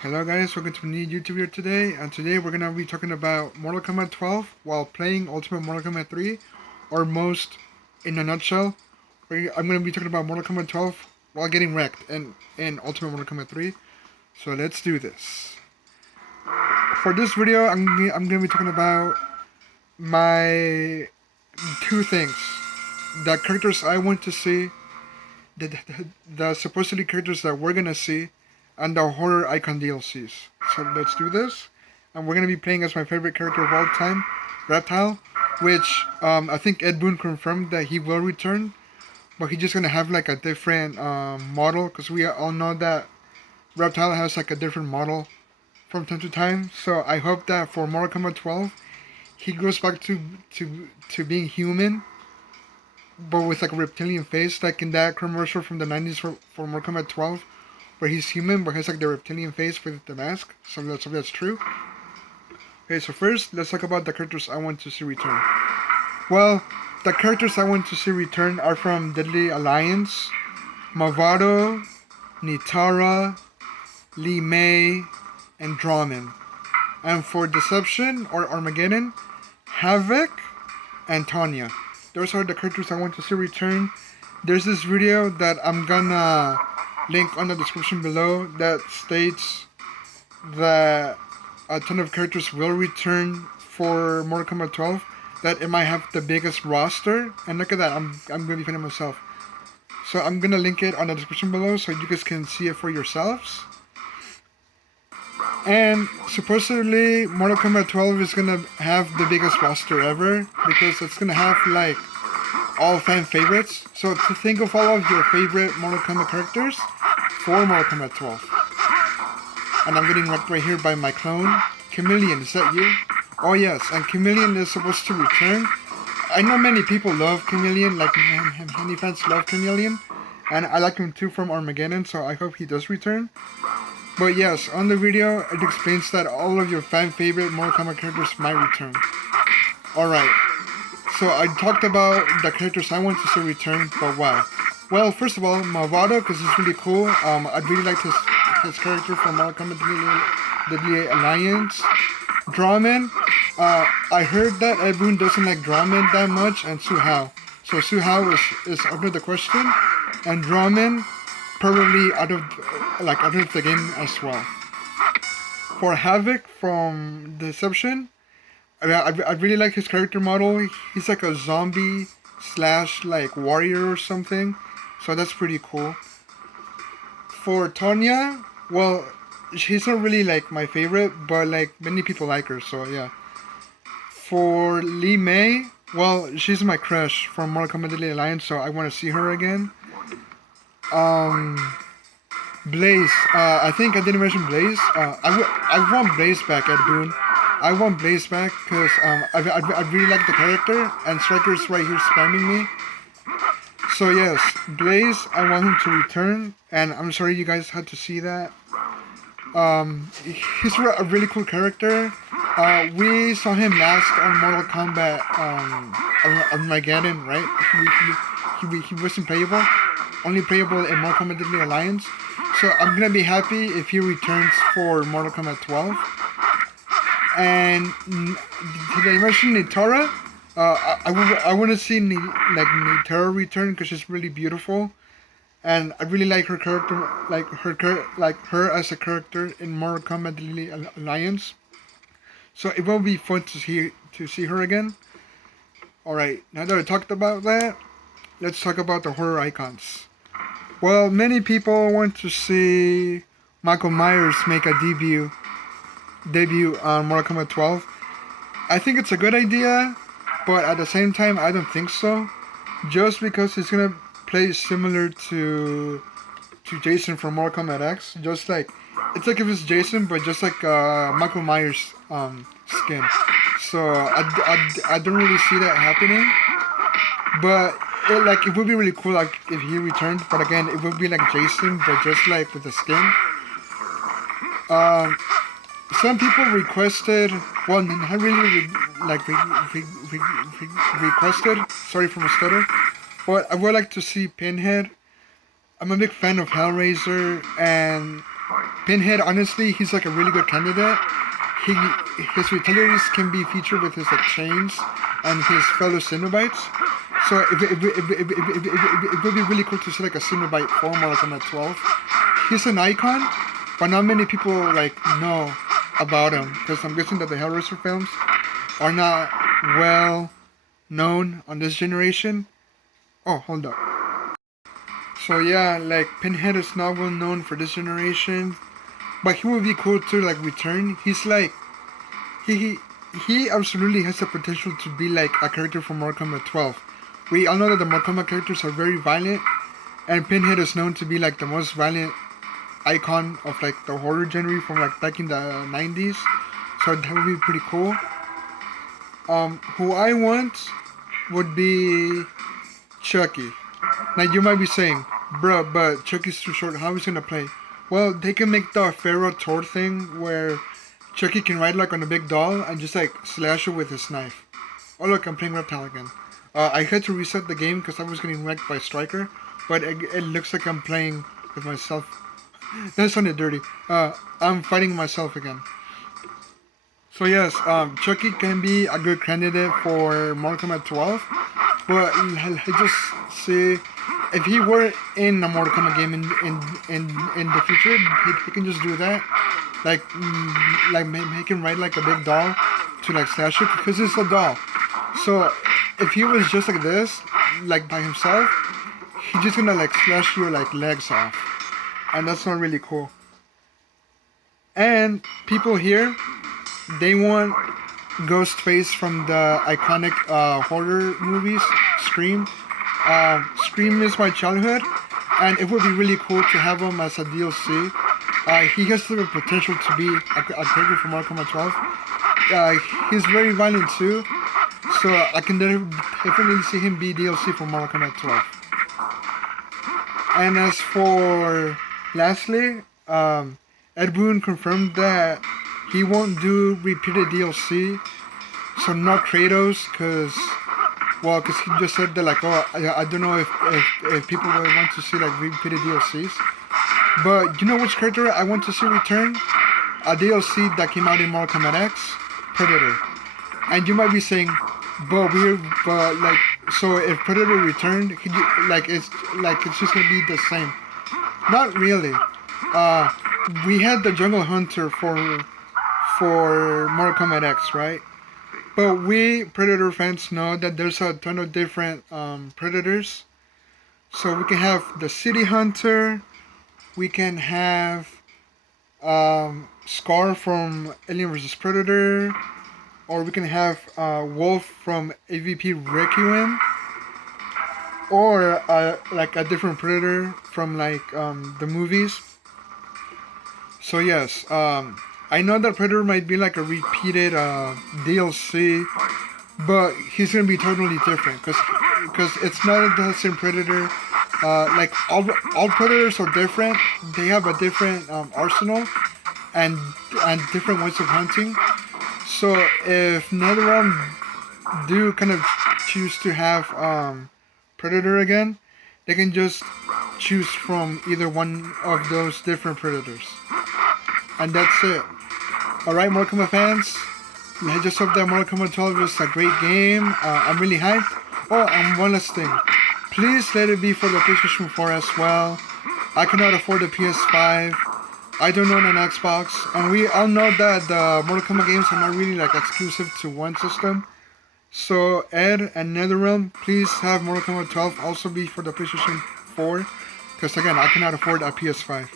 Hello guys, welcome to a new YouTube video today, and today we're gonna be talking about Mortal Kombat 12 while playing Ultimate Mortal Kombat 3, or most in a nutshell. I'm gonna be talking about Mortal Kombat 12 while getting wrecked in Ultimate Mortal Kombat 3. So let's do this. For this video, I'm gonna be talking about my two things: the characters I want to see, the supposedly characters that we're gonna see, and the horror icon DLCs. So let's do this. And we're gonna be playing as my favorite character of all time, Reptile, which I think Ed Boon confirmed that he will return, but he's just gonna have like a different model, because we all know that Reptile has like a different model from time to time. So I hope that for Mortal Kombat 12, he goes back to being human, but with like a reptilian face, like in that commercial from the 90s for Mortal Kombat 12, where he's human but has like the reptilian face with the mask. So that's true. Okay, so first let's talk about the characters I want to see return. Well, the characters I want to see return are from Deadly Alliance: Mavado, Nitara, Li Mei, and Draman. And for Deception or Armageddon, Havoc and Tanya. Those are the characters I want to see return. There's this video that I'm gonna link on the description below that states that a ton of characters will return for Mortal Kombat 12, that it might have the biggest roster. And look at that, I'm gonna be finding myself. So I'm gonna link it on the description below so you guys can see it for yourselves. And supposedly Mortal Kombat 12 is gonna have the biggest roster ever, because it's gonna have like all fan favorites. So to think of all of your favorite Mortal Kombat characters for Mortal Kombat 12. And I'm getting wrecked right here by my clone. Chameleon, is that you? Oh yes, and Chameleon is supposed to return. I know many people love Chameleon, like many fans love Chameleon. And I like him too from Armageddon, so I hope he does return. But yes, on the video, it explains that all of your fan favorite Mortal Kombat characters might return. Alright, so I talked about the characters I want to see return, but why? Well, first of all, Mavado, because he's really cool. I really liked his character from Mortal Kombat Deadly Alliance. Draman, I heard that Ed Boon doesn't like Draman that much, and Suhao. So Suhao is under the question, and Draman probably out of the game as well. For Havoc from Deception, I really like his character model. He's like a zombie slash like warrior or something, so that's pretty cool. For Tanya, well, she's not really like my favorite, but like many people like her, so yeah. For Li Mei, well, she's my crush from Mortal Kombat Deadly Alliance, so I want to see her again. Blaze, I think I didn't mention Blaze. I want Blaze back, Ed Boon. I want Blaze back because I really like the character, and Striker's right here spamming me. So yes, Blaze, I want him to return, and I'm sorry you guys had to see that. He's a really cool character. We saw him last on Mortal Kombat Armageddon, right? He wasn't playable. Only playable in Mortal Kombat Deadly Alliance. So I'm gonna be happy if he returns for Mortal Kombat 12. And did I mention Nitara? I want to see Nitara return because she's really beautiful, and I really like her character, like her as a character in Mortal Kombat Deadly Alliance. So it will be fun to see her again. All right, now that I talked about that, let's talk about the horror icons. Well, many people want to see Michael Myers make a debut on Mortal Kombat 12. I think it's a good idea, but at the same time, I don't think so. Just because he's gonna play similar to Jason from Mortal Kombat X. Just like, it's like if it's Jason, but just like Michael Myers skin. So I don't really see that happening. But it would be really cool like if he returned. But again, it would be like Jason, but just like with the skin. Some people requested, well, not really requested, sorry for my stutter, but I would like to see Pinhead. I'm a big fan of Hellraiser, and Pinhead, honestly, he's like a really good candidate. He his fatalities can be featured with his like chains and his fellow Cenobites. So it would be really cool to see like a Cenobite form or like on a 12. He's an icon, but not many people like know about him because I'm guessing that the Hellraiser films are not well known on this generation. Oh, hold up. So yeah, like Pinhead is not well known for this generation, but he would be cool to like return. He's like he absolutely has the potential to be like a character from Mortal Kombat 12. We all know that the Mortal Kombat characters are very violent, and Pinhead is known to be like the most violent icon of like the horror genre from like back in the 90s. So that would be pretty cool. Who I want would be Chucky. Now you might be saying, bro, but Chucky's too short. How is he gonna play? Well, they can make the Pharaoh Tor thing where Chucky can ride like on a big doll and just like slash it with his knife. Oh look, I'm playing Reptile again. I had to reset the game because I was getting wrecked by Striker, but it looks like I'm playing with myself. That sounded dirty. I'm fighting myself again. So yes, Chucky can be a good candidate for Mortal Kombat 12, but let's just see if he were in a Mortal Kombat game in the future, he can just do that, like make him ride like a big doll to like slash it because it's a doll. So if he was just like this, like by himself, he's just gonna like slash your like legs off, and that's not really cool. And people here, they want Ghostface from the iconic horror movies, Scream. Scream is my childhood, and it would be really cool to have him as a DLC. He has the potential to be a character from Mortal Kombat 12. He's very violent too, so I can definitely see him be DLC for Mortal Kombat 12. And as for lastly, Ed Boon confirmed that he won't do repeated DLC, so not Kratos, because he just said that like, oh, I don't know if people would want to see like repeated DLCs. But you know which character I want to see return? A DLC that came out in Mortal Kombat X, Predator. And you might be saying, but like, so if Predator returned, it's just gonna be the same. Not really. We had the Jungle Hunter for Mortal Kombat X, right? But we Predator fans know that there's a ton of different Predators. So we can have the City Hunter, we can have Scar from Alien vs Predator, or we can have Wolf from AVP Requiem, or like a different Predator from like the movies. So yes, I know that Predator might be like a repeated DLC, but he's gonna be totally different because it's not the same Predator. Like all Predators are different. They have a different arsenal and different ways of hunting. So if NetherRealm do kind of choose to have Predator again, they can just choose from either one of those different Predators. And that's it. Alright, Mortal Kombat fans, I just hope that Mortal Kombat 12 was a great game. I'm really hyped. Oh, and one last thing. Please let it be for the PlayStation 4 as well. I cannot afford the PS5. I don't own an Xbox. And we all know that the Mortal Kombat games are not really like exclusive to one system. So Ed and NetherRealm, please have Mortal Kombat 12 also be for the PlayStation 4. Because again, I cannot afford a PS5.